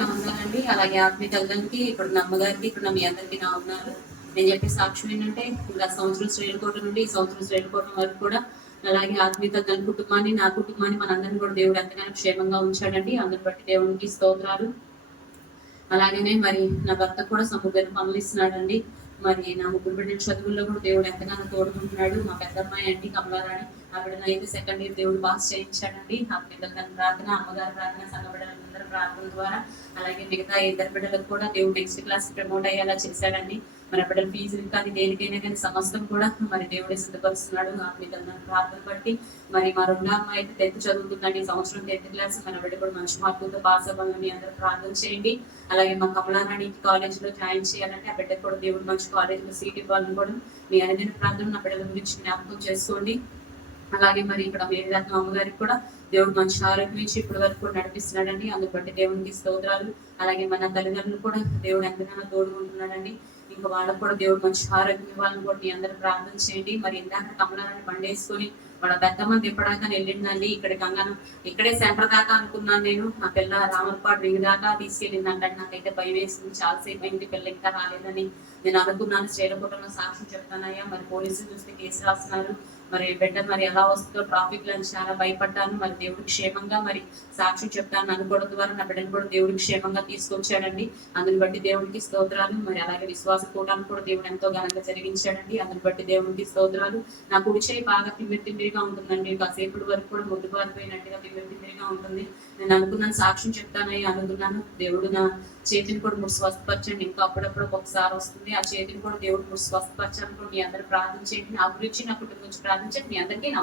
నా అలాగే ఆత్మీయ తల్లిదండ్రులకి ఇప్పుడు నా అమ్మగారికి ఇప్పుడు నా మీ అందరికీ నా ఉన్నారు నేను చెప్పే సాక్ష్యం ఏంటంటే గత సంవత్సరం శ్రేణుకోట నుండి ఈ సంవత్సరం శ్రేణుకోట వరకు కూడా అలాగే ఆత్మీయ తల్లిదండ్రుల కుటుంబాన్ని నా కుటుంబాన్ని మనందరినీ కూడా దేవుడు ఎంతగానో క్షేమంగా ఉంచాడండి. అందరి బట్టి దేవునికి స్తోత్రాలు. అలాగనే మరి నా భర్త కూడా సముద్రం పనులు ఇస్తున్నాడండి మరి నా ముగ్గురు బిడ్డల చదువుల్లో కూడా దేవుడు ఎంతగానో తోడుకుంటున్నాడు. మా పెద్దమ్మాయి అండి కమలారాణి. ఆవిడ అయితే సెకండ్ ఇయర్ దేవుడు పాస్ చేయించాడండి. ఆ బిడ్డల తన ప్రార్థన అమ్మగారి ప్రార్థన సంగబడాలి ప్రార్థన ద్వారా. అలాగే మిగతా ఇద్దరు బిడ్డలకు కూడా దేవుడు నెక్స్ట్ క్లాస్ ప్రమోట్ అయ్యేలా చేశాడండి. మన బిడ్డల ఫీజు కానీ దేనికైనా కానీ సమస్తం కూడా మరి దేవుడే సిద్ధపరుస్తున్నాడు. ఆ ప్రార్థన బట్టి మరి మా రెండో అమ్మాయి అయితే టెన్త్ చదువుతుందండి. సంవత్సరం టెన్త్ క్లాస్ మన బిడ్డ కూడా మంచి మార్కులతో పాస్ అవ్వాలని అందరూ ప్రార్థన చేయండి. అలాగే మా కమలారాణి కాలేజ్లో జాయిన్ చేయాలంటే ఆ బిడ్డకు కూడా దేవుడు మంచి కాలేజ్లో సీట్ ఇవ్వాలని కూడా మీ అనేది ప్రార్థన నా బిడ్డల గురించి జ్ఞాపకం చేసుకోండి. అలాగే మరి ఇక్కడ మేరీరత్న అమ్మగారికి కూడా దేవుడు మంచి ఆరోగ్యం ఇచ్చి ఇప్పటి వరకు కూడా నడిపిస్తున్నాడండి. అందుబట్టి దేవునికి స్తోత్రాలు. అలాగే మన తల్లిదండ్రులు కూడా దేవుడు ఎంతగానో తోడుకుంటున్నాడండి ఇంకా వాళ్ళకు కూడా దేవుడు మంచి ఆరోగ్యం ఇవ్వాలని కూడా మీ అందరూ ప్రార్థన చేయండి. మరి ఇందాక కమలాన్ని పండేసుకొని వాళ్ళ వాళ్ళ పెద్దమ్మ తిప్పడానికి వెళ్ళిందండి. ఇక్కడ అంగాను ఇక్కడే సెంటర్ దాకా అనుకున్నాను నేను. ఆ పిల్ల రామర్పాడు రింగ్ దాకా తీసుకెళ్ళిందంటే నాకైతే భయం వేసింది. చాలాసేపు అయింది. పిల్ల ఇంకా రాలేదని నేను అనుకున్నాను. శ్రీలకోటలో సాక్ష్యం చెప్తానయ్యా. మరి పోలీసులు చూస్తే కేసు రాస్తున్నారు. మరి బిడ్డ మరి ఎలా వస్తుందో ట్రాఫిక్లో చాలా భయపడ్డాను. మరి దేవుడు క్షేమంగా మరి సాక్ష్యం చెప్తాను. అనుకోవడం ద్వారా నా బిడ్డను కూడా దేవుడికి క్షేమంగా తీసుకొచ్చాడండి. అందుని బట్టి దేవుడికి స్తోత్రాలు. మరి అలాగే విశ్వాస కూటాన్ని కూడా దేవుడు ఎంతో ఘనంగా జరిగించాడండి. అందుని బట్టి దేవుడికి స్తోత్రాలు. నా కుడి చేయి బాగా తిమ్మిరి తిమ్మిరిగా ఉంటుందండి. కాసేపటి వరకు కూడా ముద్దు పారిపోయినట్టుగా తిమ్మిరి తిమ్మిరిగా ఉంటుంది. నేను అనుకున్నాను సాక్ష్యం చెప్తానని అనుకున్నాను. దేవుడు నా చేతిని కూడా ముడు స్వస్థపరచండి. ఇంకా అప్పుడప్పుడు ఒకసారి వస్తుంది. ఆ చేతిని కూడా దేవుడు ముడు స్వస్థపరచాలని కూడా మీ అందరూ ప్రార్థించండి నా గురించి నా కుటుంబం గురించి ప్రార్థించండి మీ అందరికీ నా